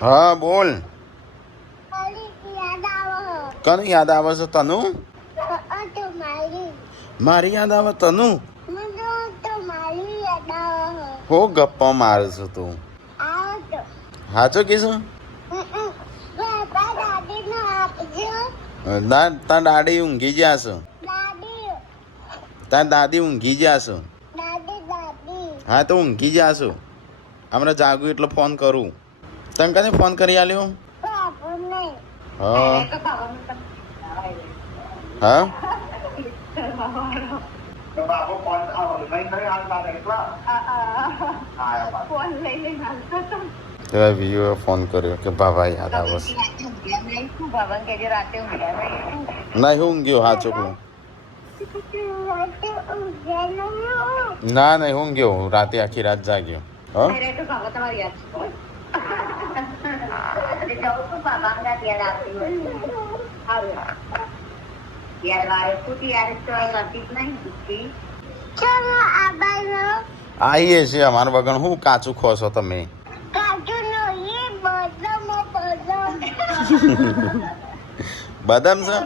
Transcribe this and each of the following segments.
હા બોલ. કનું યાદ આવે છે તનું? મારી યાદ આવે તનું? હો ગપ્પા મારે છે તું? હાચો કીધું? તાર દાદી ઊંઘી ગયા છે. તાર દાદી ઊંઘી ગયા છે. હા તો ઊંઘી ગયા છો. હમણાં જાગું એટલે ફોન કરું. તને કને ફોન કરી આલ્યો? હા હા ફોન કર્યો કે બાબા યાદ આવે છે. ના હું ઊંઘ્યો હા ચોકલો. ના નહીં હું ગયો રાતે આખી રાત જાગ્યો. હા આઈએ છે અમારા બગન હું કાચું ખો છો તમે? બદામ છે.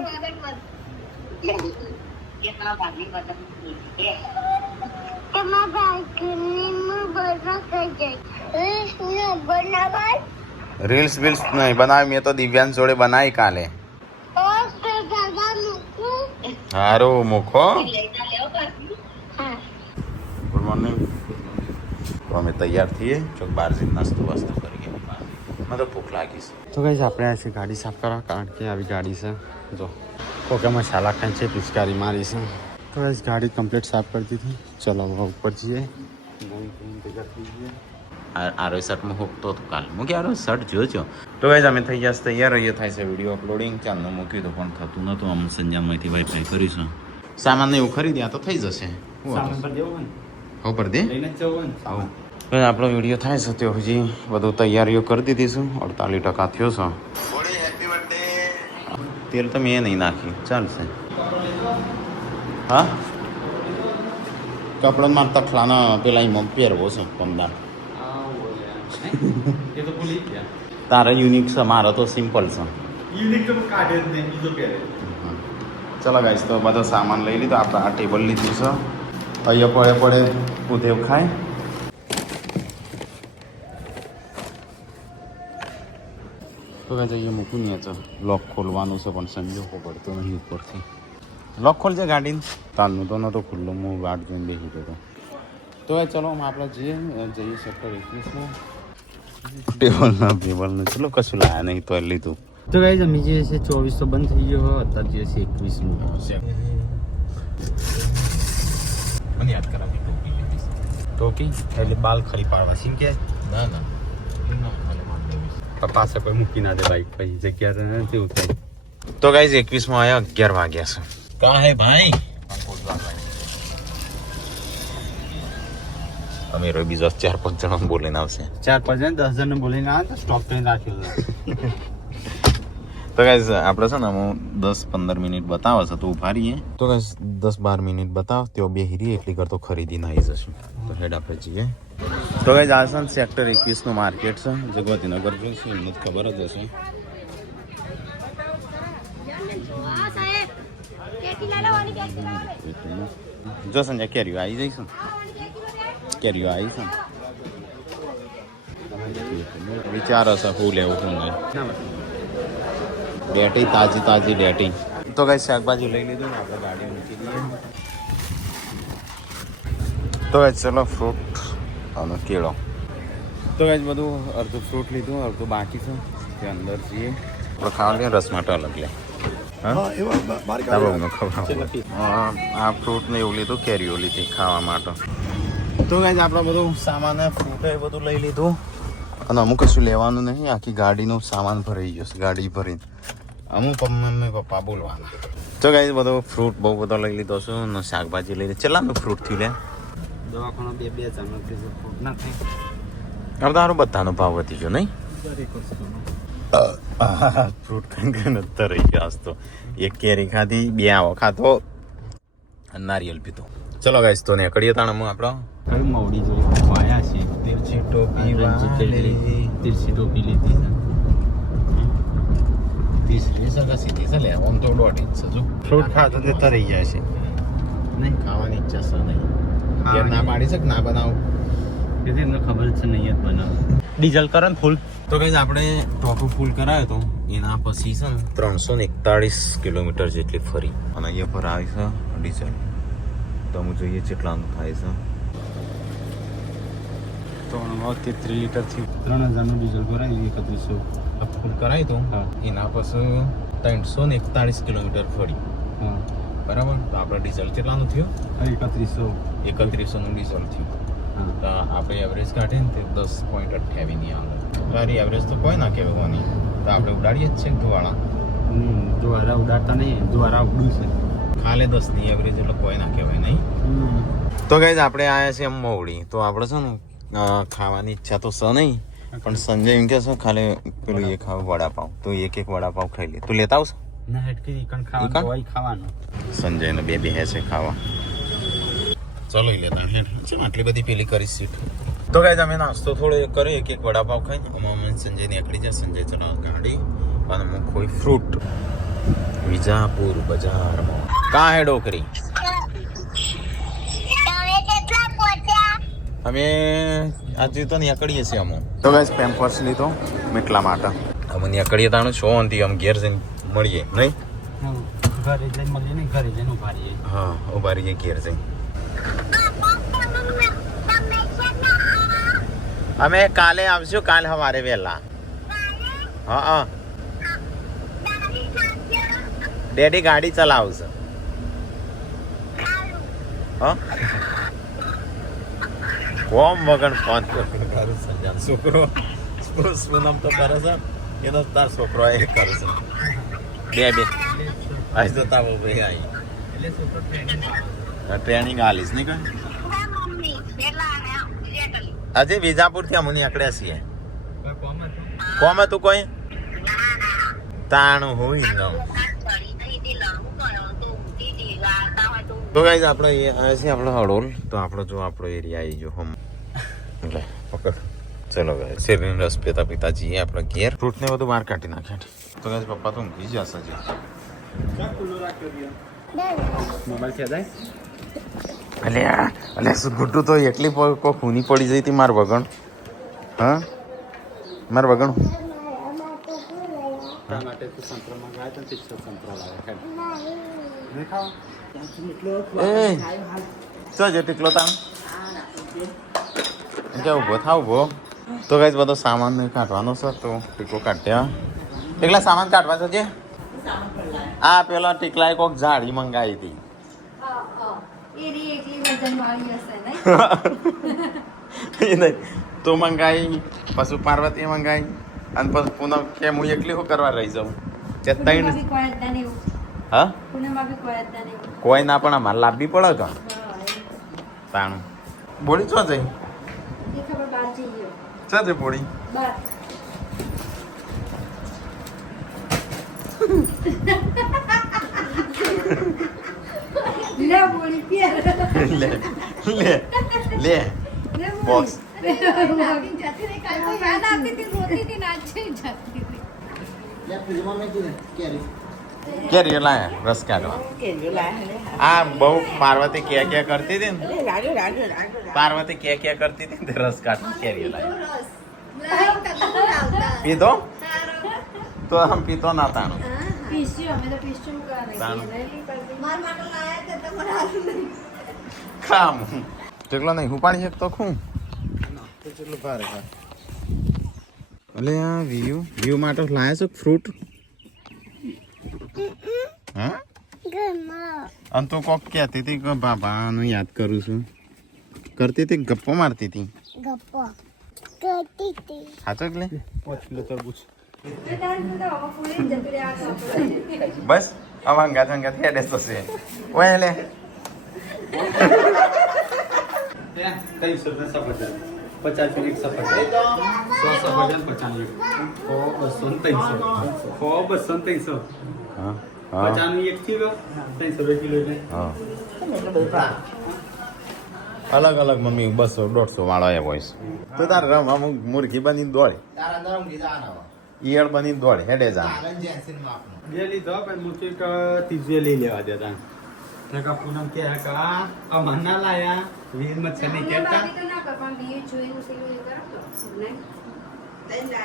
રીલ્સ વિલ્સ નહીં બનાવી. મેં તો દિવ્યાંશ જોડે બનાવી કાલે. હારું મૂકો. Good morning. તો અમે તૈયાર થઈએ ચોક બહાર જઈને નાસ્તો વાસ્તો કરીએ. મને તો ભૂખ લાગી છે. તો કઈ આપણે આ છે ગાડી સાફ કરવા કારણ કે આવી ગાડી છે જો કોકે મસાલા ખાઈ છે પિચકારી મારી છે. તો કઈ ગાડી કમ્પ્લીટ સાફ કરી દીધી. ચલો હવે ઉપર જઈએ. આરો શર્ટમાં હોકતો હતો કાલ મૂકી આરો શર્ટ જોજો. તો કઈ અમે થઈ ગયા તૈયાર રહીએ થાય છે વિડીયો અપલોડિંગ ચાલનું મૂક્યું તો પણ થતું નહોતું. આમ સંજામાંથી વાઈફાઈ કરીશું. સામાન એવું ખરીદ્યા તો થઈ જશે. પર દે આપણો વિડીયો થાય છે તો હજી બધું તૈયારીઓ કરી દીધી છું. 48% થયો છે. તેલ તો મેં નહીં નાખ્યું ચાલશે. હા કપડાં માં તખલાના પેલા એમાં પહેરવો છે પમદાર. તારા યુનિક છે મારો તો સિમ્પલ છે. ચલો ગાઈસ તો બધો સામાન લઈ લીધો. આપણે આ ટેબલ લીધું છે. અહીંયા પડે ઉધેવ ખાય. તો કાંઈ જઈએ મૂકું નહીં તો લોક ખોલવાનું છે પણ સંજોગો પડતો નહીં ઉપરથી. લોક ખોલજે ગાડીને. તાલનું તો નહોતો ખુલ્લો હું વાટ જોઈને બેસી ગયો. તો ચલો આપણે જઈએ સેક્ટર 21માં. ટેબલને ચલો કશું લાયા નહીં તો લીધું. તો ગાઈસ અમે જે છે 24 તો બંધ થઈ ગયો. અત્યારે જે છે 21નું મને યાદ કરાવી ટોકી એટલે બાલ ખરી પાડવા સીમ કે ના પાસે કોઈ મૂકી ના દે બાઈક પછી જગ્યા નથી ઉતરી. તો ગાઈસ 21માં આવ્યા 11 વાગ્યા છે. કા હે ભાઈ અમે રોજ બીજા 4-5 જણા બોલીને આવશે. 4-5 જણ 10 જણ બોલીને આવે તો સ્ટોપ કરીને રાખ્યો છે. તો ગાઈસ આપણે છે ને હું 10-15 મિનિટ બતાવે છે તો ઉભા રહીએ. તો ગાઈસ 10-12 મિનિટ બતાવ તેઓ બે હીરી એટલી કરતો ખરીદીને આવી જશું. તો હેડ આપણે જઈએ. તો ગાઈસ આ છે સેક્ટર 21 નું માર્કેટ છે. જગવતીનગર જો છે એમને ખબર જ હશે. જો સંજય કેરીઓ આવી જઈશું. કેરીઓ આવી છે. વિચાર હશે શું લેવું શું નહીં. ડેટી તાજી ડેટી. તો કઈ શાકભાજી લઈ લીધું ને આપણે ગાડી મૂકી દઈએ. તો કઈ ચલો ફ્રૂટ અને કેળો. તો કઈ બધું અડધું ફ્રૂટ લીધું અડધું બાકી છે. ત્યાં અંદર જઈએ આપણે ખાવા લઈએ. રસ માટે અલગ લે. આ ફ્રૂટ ને એવું લીધું. કેરીઓ લીધી ખાવા માટે. તો કઈ આપણે બધું સામાન ફ્રૂટ એ બધું લઈ લીધું. અને અમુક કશું લેવાનું નહીં. આખી ગાડીનું સામાન ભરાઈ ગયો છે. ગાડી ભરીને અમુક મમ્મી પપ્પા બોલવાના. તો ગાઈસ બધો ફ્રૂટ બહુ બધો લઈ લીધો છું ને શાકભાજી લઈ લીધી. ચલાનું ફ્રૂટ થી લે દવાખાનો 2 જણ ફ્રૂટ ના થાય. હવે તારો બધાનો ભાવ વધી ગયો નહીં. ફ્રૂટ ખાઈને નતર રહી ગયો. આજ તો એક કેરી ખાધી 2 આવો ખાતો નારિયેલ પીધો. ચલો ગાઈસ તો નીકળીએ તાણમાં આપણો મવડી જોઈ આવ્યા છે. તિરછી ટોપી લીધી. સીધી છે કે સીધી છે લે આમ તો દોઢ ઇંચ છે જો ફ્રૂટ ખાતો તે તરી જાય છે નહીં ખાવાની ઈચ્છા છે નહીં ઘેર ના પાડી છે કે ના બનાવું એ તો એમને ખબર જ છે નહીં જ બનાવ ડીઝલ કરો ને ફૂલ તો કઈ આપણે ટોપો ફૂલ કરાયો તો એના પછી છે ને 341 કિલોમીટર જેટલી ફરી અને અહીંયા પર આવી છે ડીઝલ તો હું જોઈએ કેટલાનું થાય છે 333 લીટર થી 3000 નું ડીઝલ ભરાય 3100 ફૂલ કરાય તો એના પછી 341 કિલોમીટર ફરી હા બરાબર તો આપણે ડીઝલ કેટલાનું થયું 3100 નું ડીઝલ થયું તો આપણે એવરેજ કાઢીએ ને તે 10.28 ની આવે મારી એવરેજ તો કોઈ ના કહેવાની તો આપણે ઉડાડીએ જ છે ધુવાળા દ્વારા ઉડાડતા નહીં દ્વારા ઉડું છે ખાલે 10 ની એવરેજ એટલે કોઈ ના કહેવાય નહીં તો ગાઈઝ આપણે આયા છે એમ મોવડી તો આપણે છે ને ખાવાની ઈચ્છા તો છે નહીં પણ સંજય એમ કે છે ખાલી પેલું એ ખાવ વડાપાવ તો એક વડાપાવ ખાઈ લે તું લેતા આવશે ના હેટકી ઈકણ ખાવાનું હોય ખાવાનું સંજયને બે હે છે ખાવા ચલો લેતા હેઠ છે આટલી બધી પેલી કરી સીટ તો ગાઈઝ અમે નાસ્તો થોડો કરીએ એક વડાપાવ ખાઈ અમામ સંજય નીકળી જાય સંજય ચલાવ ગાડી અને હું કોઈ ફ્રૂટ વિજાપુર બજારમાં કા હે ડોકરી અમે આજે તો નીકળીએ છીએ અમે તો ગાઈઝ પેમ્પર્સ લીધો એટલા માટે અમે નીકળીએ તાણું છો અંતી આમ ઘેર જઈને મળીએ નહીં ઘરે જઈને મળીએ ને ઘરે જઈને ઉભા રહીએ હા ઉભા રહીએ ઘેર જઈને અમે કાલે આવશું કાલે સવારે વહેલા હા હા ડેડી ગાડી ચલાવશે હા કોમ વગર ફોન કરું સંજાન છોકરો પૂનમ તો કરે છે એનો તાર છોકરો એ કરે છે બે આજ તો તાવો ભાઈ આવી એટલે છોકરો ટ્રેનિંગ આલીશ નહીં કઈ આજે વિજાપુર થી અમને નીકળ્યા છીએ કોમ હતું કોઈ તાણું હોય ન તો ગાઈઝ આપણે આવ્યા છીએ આપણો હડોલ તો આપણો જો આપણો એરિયા આવી ગયો હમ એટલે પકડ ચલો ગાઈઝ શેરડીનો રસ પીતા પીતા જઈએ આપણે ઘેર ફ્રૂટ ને બધું બહાર કાઢી નાખ્યા તો ગાઈઝ પપ્પા તો ઊંઘી જશે હજી મોબાઈલ છે જાય અલે ગુડ્ડુ તો એટલી કોઈ ખૂની પડી જઈ હતી માર વગણ હા માર વગણ માટે તો સંતરામાં ગયા તો સંતરા લાવ્યા જો ટીકલો તાણ કે ઉભો થાવ ઉભો તો ગાઈઝ બધો સામાન કાઢવાનો છે તો ટીકલો કાઢ્યા ટીકલા સામાન કાઢવા છે જે આ પેલા ટીકલાએ કોક જાળી મંગાવી હતી નહીં તો મંગાવી પશુ પાર્વતી મંગાવી અને પછી પૂનમ કે હું એકલી શું કરવા રહી જાઉં કે ત્રણ હા કોઈ ના પણ અમારે લાવવી પડે કે તાણું બોડી ચો જઈ ચો જઈ બોડી લે બોક્સ કેરીઓ લાયા રસ કાઢવા આ બહુ પાર્વતી ક્યાં કરતી હતી ને પાર્વતી ક્યાં કરતી હતી ને રસ કાઢવા કેરીઓ લાયા પીધો તો આમ પીતો ના તાણું ખામ જેટલો નહીં હું પાણી શકતો ખું કેટલું ભારે એટલે આ વ્યૂ માટે લાયા છો ફ્રૂટ હા અને તું કોક કહેતી હતી કે બાબાનું યાદ કરું છું કરતી હતી ગપ્પો મારતી હતી સાચો એટલે 5 કિલો તરબૂચ બસ હવે હંગાત હેડે થશે ઓય લે 300 સફરજન 50 મિનિટ સફરજન 100 સફરજન 50 200 હા 50 એક થી 300 કિલો એટલે હા અલગ અલગ મમ્મી 200 150 વાળો એ હોય તો તાર રમ અમુક મુરઘી બની દોડે ઈયળ બની દોડ હેડે જા જે લીધો પણ હું કંઈક ત્રીજું લઈ લેવા દેતા ને કા પૂનમ કે આ મન્ના લાયા વીર મત છે નહીં કેતા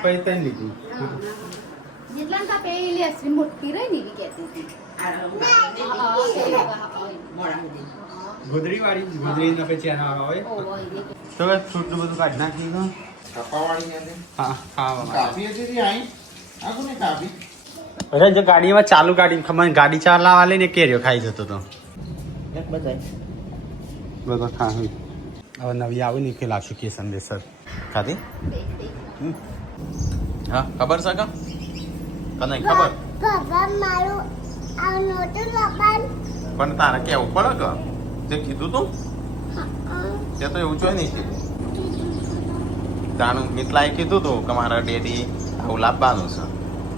પૈતન લીધી જેટલા કા પેલી અશ્વિન મોટી રહી ને એવી કહેતી હતી ગોદરી વાળી ગોદરી ના પછી આના આવે તો ફ્રૂટ નું બધું કાઢી નાખી દો હા ખાવા કાફી હતી આઈ આ કોને કાફી અરે જો ગાડીમાં ચાલુ ગાડી ખબર ગાડી ચલાવવા લઈને કેર્યો ખાઈ જતો તો એક બધાય બધો ખાવી હવે નવી આવું ને કે લાગશું કે સંદેશર ખાધી હા ખબર છે કા તને ખબર બાબા મારું આ નોટું લબાન પણ તારે કેવું પડે કે તે કીધું તું તે તો એવું જોઈ નહીં કીધું તાનું મિતલાએ કીધું તું કે મારા ડેડી આવું લાવવાનું છે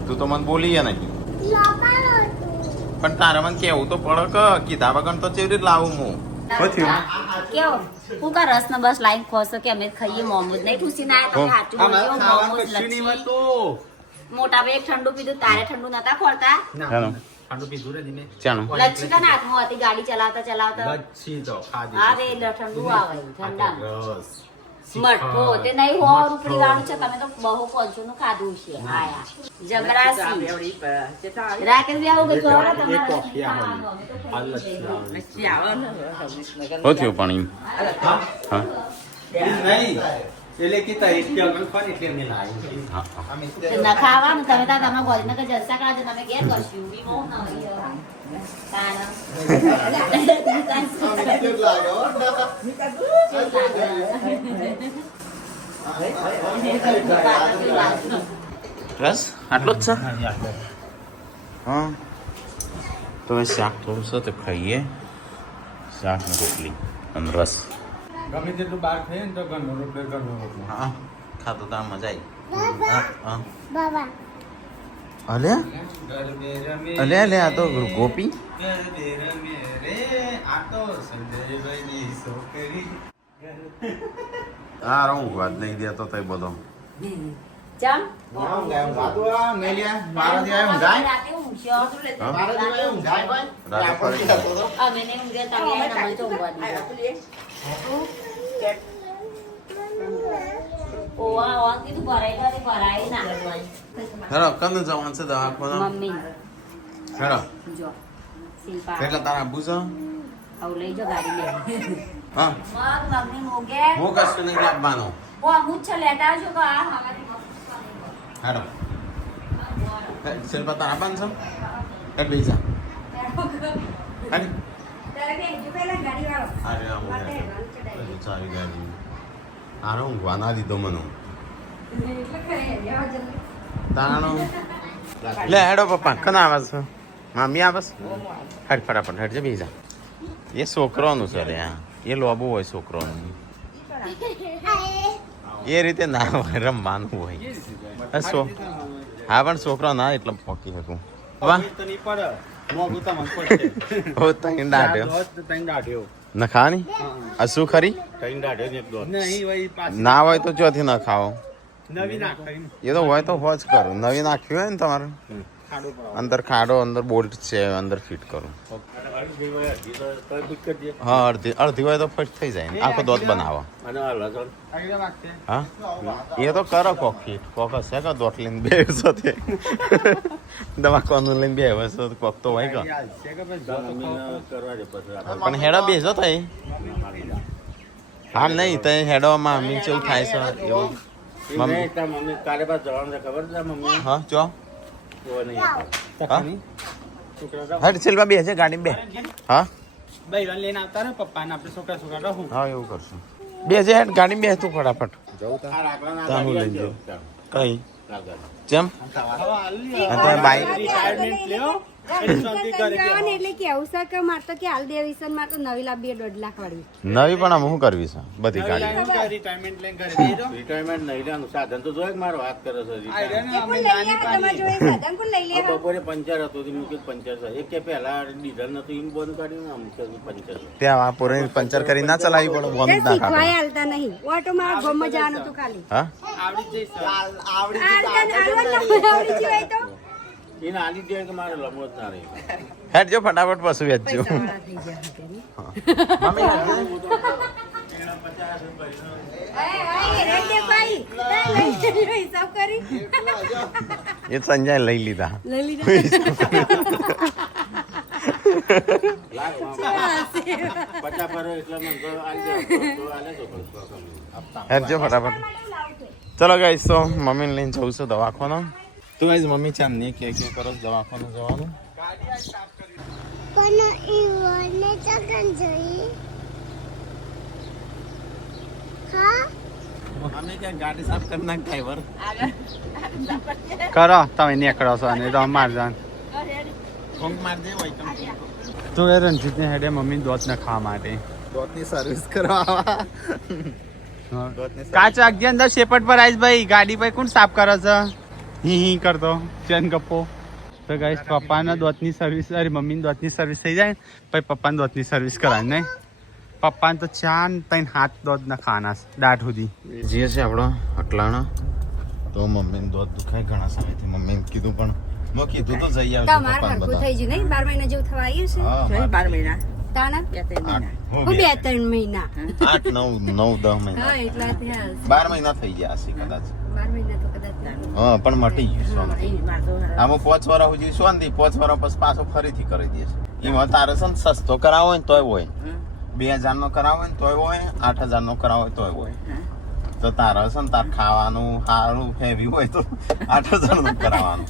તું તો મને બોલીએ નહીં લબાન હતું પણ તારે મને કેવું તો પડે કે કીધા વગર તો કેવી રીતે લાવું હું શું થયું કેવો હું કા રસ ને બસ લાઈન ખોસો કે અમે ખાઈએ મોમોજ નહીં ખુશી ના તમે સાચું બોલ્યો મોમોજ લચ્છી મોટા ભાઈ એક ઠંડુ પીધું તારે ઠંડુ નતા ખોરતા ચાલો ઠંડુ પીધું રે ધીમે ચાલો લચ્છી ના હાથમાં હતી ગાડી ચલાવતા ચલાવતા લચ્છી તો ખાધી અરે ઠંડુ આવે ઠંડા રસ મઠો તે નહીં હો રૂપડી વાળું છે તમે તો બહુ પંચો નું ખાધું છે આયા જબરાસી રાકેશ બી આવું ગયો એક કોફી આવે આ લચ્છી આવે શું થયું પાણી હા નહીં એટલે કે તઈ કે અગલ ફોન એટલે મેં લાવી હા ના ખાવાનું તમે તાર તમારા ગોળીને કે જલસા કરાવજો તમે ઘેર કરશું બી બહુ ના હોય રસ આટલો જ છે હા તો હવે શાક થોડું છે તો ખાઈએ શાક ને રોટલી અને રસ ગમે તેટલું બહાર ખાઈએ ને તો ઘરનો રોટલો હા ખાતો તો મજા આવી હા હા બાબા અલે અલે અલે આ તો ગોપી આ ઊંઘ વાત નહીં દેતો તો બધો ચમ રાતે ઊંઘ્યો અમે ને ઊંઘે તમે નમન તો ઊંઘવા દીધો ઓવા ઓવા કીધું ભરાઈ ગયો ભરાઈ ના હેરો કને જવાનું છે દવાખાના મમ્મી હેરો જો શિલ્પા એટલે તારા આબુ છે આવ લઈ જો ગાડી લે હા મગ મમ્મી મોગે હું કશું નહીં લાવવાનો ઓ અમુક છે લેતા આવજો કે આ હમારી હેરો શિલ્પા તારા આબાન છે એટલે બીજા અરે ચાલી ગાડી આરો ઊંઘવા ના દીધો મને તારાનો લે હેડો પપ્પા કના આવે છે મામી આવે છે હેડ ફટાફટ હેડ જે બીજા એ છોકરોનું છે રે એ લોબુ હોય છોકરોનું એ રીતે ના હોય રમવાનું હોય હા પણ છોકરો ના એટલે પોકી શકું વાહ તો નહીં પડે મોગું તો મને પડશે હો તઈ દાઢ્યો તઈ દાઢ્યો ન ખાવાની આ શું ખરી તઈ દાઢ્યો ને એક દોત નહીં વઈ પાછી ના હોય તો ચોથી ના ખાઓ નવી નાખાઈ એ તો હોય તો હોજ કરું નવી નાખ્યું હોય ને તમારે ખાડો પડો અંદર ખાડો અંદર બોલ્ટ છે અંદર ફિટ કરું હા અડધી હોય તો ફિટ થઈ જાય ને આખો દોત બનાવો હા એ તો કરો કોક ફિટ કોક હશે કે દોટ લઈને બે સાથે દવાખાનું લઈને બે હશે કોક તો હોય કે પણ હેડો બેસો થાય હા નહીં તો હેડોમાં મમ્મી કેવું થાય છે એવું મમ્મી કાલે બાદ જવાનું છે ખબર છે મમ્મી હા ચો હા હેડ સિલ્વા બે છે ગાડી બે હા ભાઈ લઈને આવતા ને પપ્પા ને આપણે છોકરા છોકરા રહું હા એવું કરશું બે છે હેડ ગાડી બે તું ફટાફટ તારું લઈ જાઉં કઈ જેમ બાઈક એટલે કેવું છે કે મારે તો કે હાલ દેવી છે મારે તો નવી લાવી 2.5 લાખ વાળી નવી પણ આમ શું કરવી છે બધી ગાડી રિટાયરમેન્ટ લઈને ઘરે જઈ રહ્યો. રિટાયરમેન્ટ નહીં લેવાનું સાધન તો જોયે કે મારો હાથ કરે છે retirement. એ પણ લઈ લે તમારે જોડે સાધન કોણ લઈ લે આ બપોરે પંચર હતું તો મૂક્યું પંચર છે એક કે પહેલા ડીઝલ નતું એમ બંધ કાઢ્યું ને અમુક પંચર છે. ત્યાં આ પૂરે પંચર કરી ના ચલાવી પડે બંધ ના શીખવાય કાઢો હાલતા નહીં ઓટો માં ગોમાં જવાનું હતું ખાલી હા આવડી જઈશ આવડી જીવાય તો એને આલી દે કે મારે લમવો જ ના રહે. હેડ જો ફટાફટ પશુ વેચજો પૈસાવાળા થઈ ગયા હતા ને. રેડે ભાઈ લઈ હિસાબ કરી એ સંજય લઈ લીધા લઈ લીધા લાખ 50 ફરો એટલે મને તો આલી દે તો આલે તો હેડ જો ફટાફટ ચલો ગાઈસ તો મમ્મીને લઈને જવું છું દવાખાનો તો ગાઈસ મમ્મી ચાંદની કે કરો છો દવાખાનો જવાનું પણ ઈવને ચકન જોઈ હા અમે ક્યાં ગાડી સાફ કરી નાખ ડ્રાઈવર કરો તમે નીકળો છો અને તો માર જાન ફોન મારજે હોય તો એ રણજીતને હેડે મમ્મી દોત ને ખાવા માટે દોતની સર્વિસ કરવા કાચ વાગજે અંદર શેપટ પર આવીશ ભાઈ ગાડી ભાઈ કોણ સાફ કરે છે હી કરતો ચેન કપ્પો તો ગાઈસ પપ્પાના દોતની સર્વિસ અરે મમ્મીની દોતની સર્વિસ થઈ જાય પછી પપ્પાની દોતની સર્વિસ કરાય નહીં પપ્પાને તો 4-3 હાથ દોત ના ખાના દાઢ સુધી જે છે આપણો અટલાણા તો મમ્મીને દોત દુખાય ઘણા સમયથી મમ્મીને કીધું પણ મેં કીધું તો જઈ આવજો તમારે હરખું થઈ ગયું નહીં 12 મહિના જેવું થવા આવ્યું છે હા 12 મહિના તાણા 2-3 મહિના 8 9 10 મહિના હા એટલા થયા 12 મહિના થઈ ગયા હશે કદાચ 12 મહિના તો કદાચ હા પણ મટી ગયું શાંતિ આમાં 5 વર્ષ સુધી શાંતિ 5 વર્ષ પછી પાછો ફરીથી કરી દે છે એમાં તારે છે ને સસ્તો કરાવો હોય ને તોય હોય 2000 નો કરાવો હોય ને તોય હોય 8000 નો કરાવો હોય તોય હોય તો તારે છે ને તાર ખાવાનું સારું હેવી હોય તો 8000 નું કરાવવાનું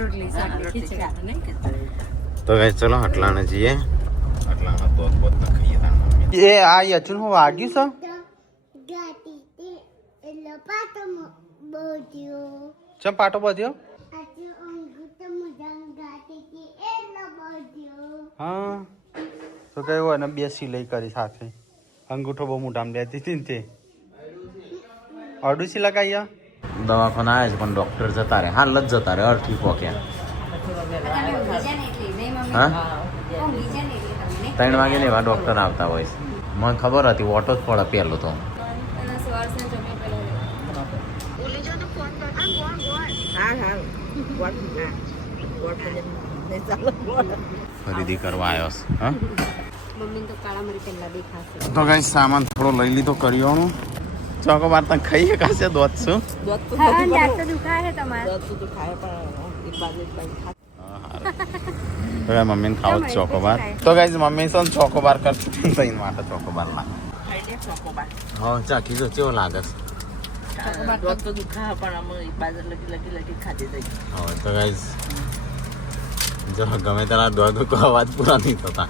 રોટલી શાક ખીચડી નહીં તો ગાઈસ ચલો અટલાને જઈએ અટલાના દોત બોત ના ખાઈએ તાણ એ આ યચુન હું વાગ્યું છે ગાતી તે એટલે પાટો બોધ્યો ચમ પાટો બધ્યો આજે અંગુત મજાન ગાતી તે એટલે બોધ્યો હા તો કયું અને 2 સિલાઈ કરી સાથે અંગૂઠો બહુ મોટામાં લેતી હતી ને તે અડું સિલા કાયા દવાખાના આવ્યા છે પણ ડોક્ટર જતા રહે હાલ જ જતા રહે અર્થી પોક્યા હા 3 વાગે લેવા ડોક્ટર આવતા હોય છે મને ખબર હતી ઓટો જ પડે પહેલો તો ખરીદી કરવા આવ્યો છે હા મમ્મી તો કાળા મરી પહેલા દેખાશે તો કઈ સામાન થોડો લઈ લીધો કરિયાણું ચોકો બાર તને ખાઈ શકાશે દોત શું હા દાંત તો દુખાય છે તમારે તો મમ્મીને ખાવો જ ચોકોબાર તો ગાઈઝ મમ્મી છે ને ચોકોબાર કરતી તઈ માટે ચોકોબાર લાગે હા ચાખી જો કેવો લાગે છે હા તો ગાઈઝ જો ગમે તેના દોધ કો અવાજ પૂરા નહીં થતા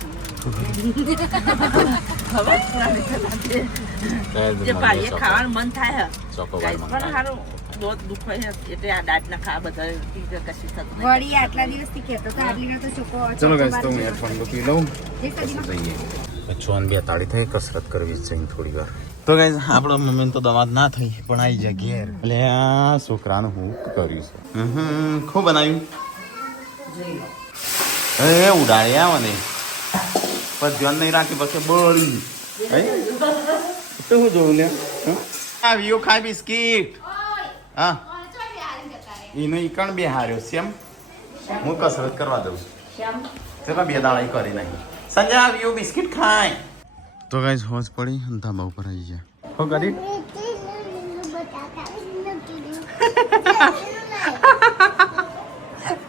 ખાવાનું મન થાય ચોકોબાર સારું દોત દુખાય એટલે આ દાંત ના ખા બધા કશી થતું વળી આટલા દિવસથી કહેતો તો આટલી ના તો ચોકો ચલો ગાઈઝ તો હું ઠંડુ પી લઉં જઈએ 42 થઈ કસરત કરવી છે થોડી વાર તો ગાઈઝ આપણો મમ્મી તો દવા ના થઈ પણ આવી જાય ઘેર એટલે આ છોકરાનું હું કર્યું છે ખૂબ બનાવ્યું એ ઉડાડે આ મને પણ ધ્યાન નહીં રાખી પછી બળી તો હું જોઉં લે આ વિયો ખાય બિસ્કીટ હા એનો ઈકણ બે હાર્યો છે એમ હું કસરત કરવા દઉં છું ચલો 2 દાડા કરી નાખી સંજય આવ્યો બિસ્કિટ ખાય તો ગાઈસ હોશ પડી ધાબા ઉપર આવી ગયા હો કરી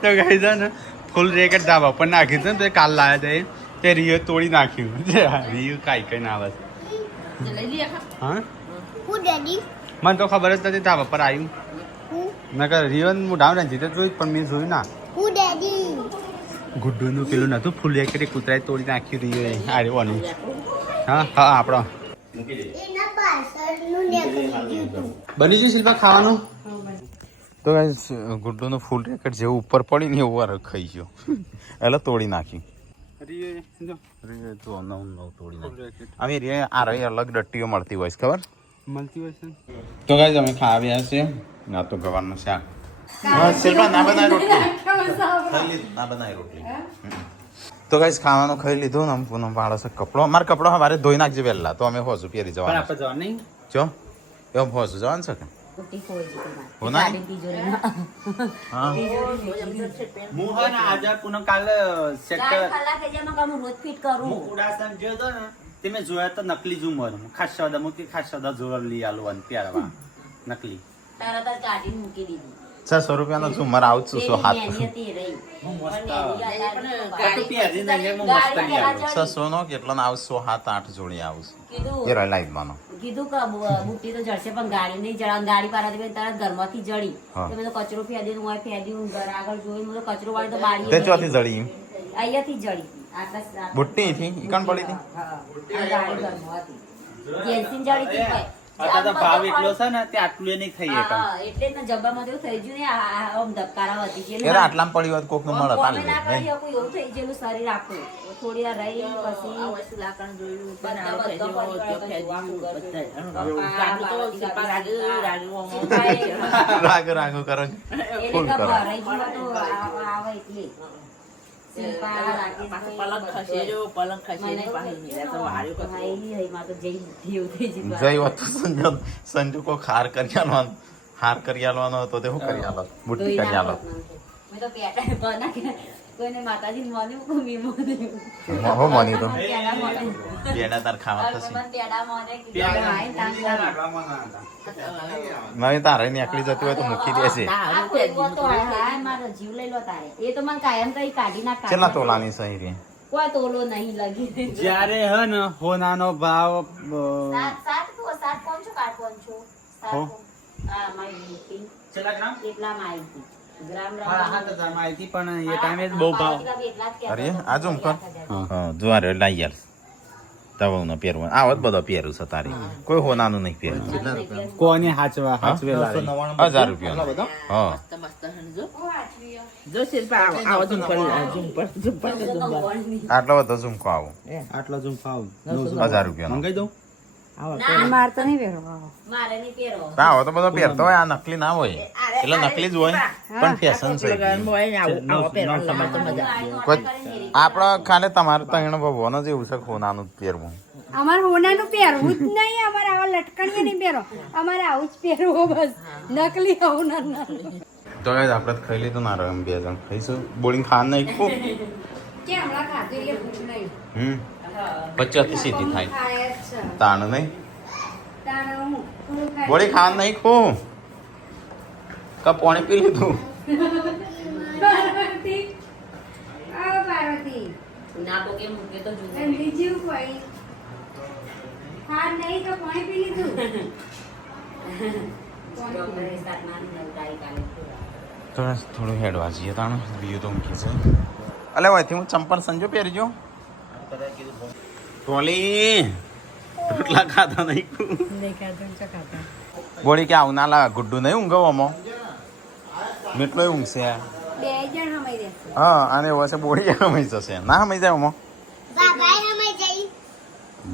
તો ગઈ છે ને ફૂલ રેકેટ ધાબા પર નાખી છે ને તો કાલ લાયા જાય તે રિયો તોડી નાખ્યું રિયો કઈ ના આવે હા હું ડેડી મને તો ખબર જ નથી ધાબા પર આવ્યું નકર રિયો હું ડાઉન જીતે જોયું પણ મેં જોયું ના હું ડેડી ગુડ્ડુનું પેલું નતું ફૂલ રેકેટ કૂતરાએ તોડી નાખ્યું રિયો આરે ઓનું હા હા આપણો એના પાછળનું નીકળી ગયું હતું. બની ગયું શિલ્પા ખાવાનું તો ગાઈસ ગુડ્ડુનું ફૂલ રેકેટ જેવું ઉપર પડી ને એવું વાર ખાઈ ગયો એટલે તોડી નાખ્યું તો નવું તોડી નાખ્યું અમે રે આ રહી અલગ ડટ્ટીઓ મળતી હોય છે ખબર મળતી હોય છે તો ગાઈસ અમે ખાવ્યા છે ના તો ગવારનું શાક શિલ્પા ના બનાય રોટલી ખાઈ લીધું ના બનાય રોટલી તો ગાઈસ ખાવાનું ખાઈ લીધું ને પૂનમ પાડે છે કપડો અમારે કપડો સવારે ધોઈ નાખજે વહેલા તો અમે હોશું પહેરી જવાનું આપણે જવા નહીં જો એમ હોશું જવાનું છે કે કુટી ખોઈ જતી હો ના ગાડી તિજોરીમાં. હા હું હે ને આજે પૂનમ કાલે ગાડી સેક્ટર ખલાસ થઈ જાય એમાં હું રોજ ફિટ કરું. હું ઉડાસન જોયો તો ને તે મેં જોયા તો નકલી ઝુમર ખાસ સૌદા મૂકી ખાસ સૌદા જોર લઈ આલું અને પહેરવા નકલી તરત જ કાઢીને મૂકી દીધી. 600 રૂપિયાનો ઝુમર આવું છું સો હાથ એની હતી એ રહી. મસ્ત. પણ એની ગાડી પહેરીને અહીંયા હું મસ્ત ગાડી લઈ આવ્યો. 600 નો કેટલો આવું 100 7 8 જોડી આવું કીધું એ લાઈવ માનો કીધું કે બુટ્ટી તો જડશે પણ ગાડી નહીં જડા ગાડી પારાથી બેન તરત ઘરમાંથી જડી હા. તો મેં તો કચરો ફેંદ્યો હું ફેંદ્યું ઘર આગળ જોયું મેં તો કચરો વાળી તો બારી તે ચોથી જડી અહીંયાથી જ જડી આટલા બુટ્ટી થી ઈકણ પડી હતી આ ગાડી ઘરમાં હતી જેન્સીન જડી હતી કોઈ. અત્યારે તો ભાવ એટલો છે ને તે આટલું એ નહીં થઈ શકે હા, એટલે જ ને જબ્બામાં તો એવું થઈ ગયું ને આમ ધબકારા હતી છે એને આટલામાં પડી હોત કોક નું મળે કોમે ના પાલે કરી શકું એવું થઈ ગયેલું શરીર આખું થોડી વાર રહી પછી આ વસ્તુ લાકણ જોયું બધા બનાવો બધા ફેંદ્યો, પડી ફેંદ્યું, ગયો તો બધાય. ગાડી તો શિલ્પા રાગી રાગ રાગ કરો ફૂલ કરો આવે એટલે શિલ્પા રાકેશ પાછો પલંગ ખસેડ્યો, પલંગ ખસેડી પાછી નીકળ્યા તો વાળ્યો કશું. માં તો જઈ એવું થઈ ગયું. જઈ હોત તો સંજુ કો હાર કરી આલવાનો હાર કરી આલવાનો હતો તે શું કરી આલો બુટ્ટી કરી આલો મેં તો પેટા બના કે કોઈને માતાજી મોને કો મીમો દે હો મની તો પેડા મોને બેડા તાર ખાવા થશે મને પેડા મોને કીધું આઈ તાંગ નવી તારે નીકળી જતી હોય તો મૂકી દેશે ના, આ હારું કોઈ ફેંદ્યું. તો હાય મારો જીવ લઈ લો તારે એ તો મને કાયમ કઈ કાઢી ના કેટલા તોલાની સહી રે કોઈ તોલો નહીં લગી જ્યારે હે ને હોનાનો ભાવ સાત કોણ છો કાઢ કોણ છો હો. હા મારી મૂકી કેટલા ગ્રામ કેટલામાં આવી હતી ગ્રામ હા હા તો જમા હતી પણ એ ટાઈમે જ બહુ ભાવ અરે આ જો કર હા જો અરે લઈ યાર તવનો પહેરવા આવત બધો પહેરું છે તારી કોઈ હોનાનું નહીં પહેરવું કોને હાચવેલા રે. 1000 રૂપિયા હા મસ્ત મસ્ત હણજો. જો શિલ્પા આવો ઝુંપડ તો ઝુંપડ. આટલો બધો ઝુમકો આવો આટલો જ ભાવ 1000 રૂપિયાનો મંગાઈ દઉં માર તો નહીં પહેરો મારે નહીં પહેરો આવો તો બધો પહેરતો હોય આ નકલી ના હોય એટલે નકલી જ હોય પણ ફેશન છે લગન હોય ને આવો પહેરવાનું તમારે તો મજા આવે. કોઈ આપણો ખાલી તમારે ત્રણ ભગવાન જ એવું છે ખોનાનું જ પહેરવું અમારે હોનાનું પહેરવું જ નહીં અમારે આવા લટકણીએ નહીં પહેરો અમારે આવું જ પહેરવું બસ નકલી આવું ના તો ગાઈસ આપણે તો ખાઈ લીધું ના રમ બે જણ ખાઈશું બોલિંગ ખાન નહીં ખૂબ કે હમણાં ખાધું એ ભૂખ નહીં 25 સીધી થાય ખાય જ છે તાણ નહીં તાણે હું થોડું ખાઈ બોલી ખાન નહીં ખૂબ કપ પાણી પી લીધું પાર્વતી આવો પાર્વતી ના તો કે મૂકે તો જુઓ અને બીજું કોઈ હા નહીં તો પાણી પી લીધું તો થોડું હેડવા જઈએ તાણ બીજું તો મૂકી છે અલે હોયથી હું ચંપલ સંજો પહેરજો ટોલી રોટલા ખાતા નહીં બોલી કે આવું ના લાગે ગુડ્ડુ નહીં ઊંઘવામાં મીટલો ઊંઘશે બે જણ હમાઈ રહેશે હા અને વસે બોડી હમાઈ જશે ના હમાઈ જાય ઓમાં બાબાએ અમે જઈ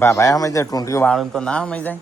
બાબાએ હમાઈ જાય ટૂંટીઓ વાળું તો ના હમાઈ જાય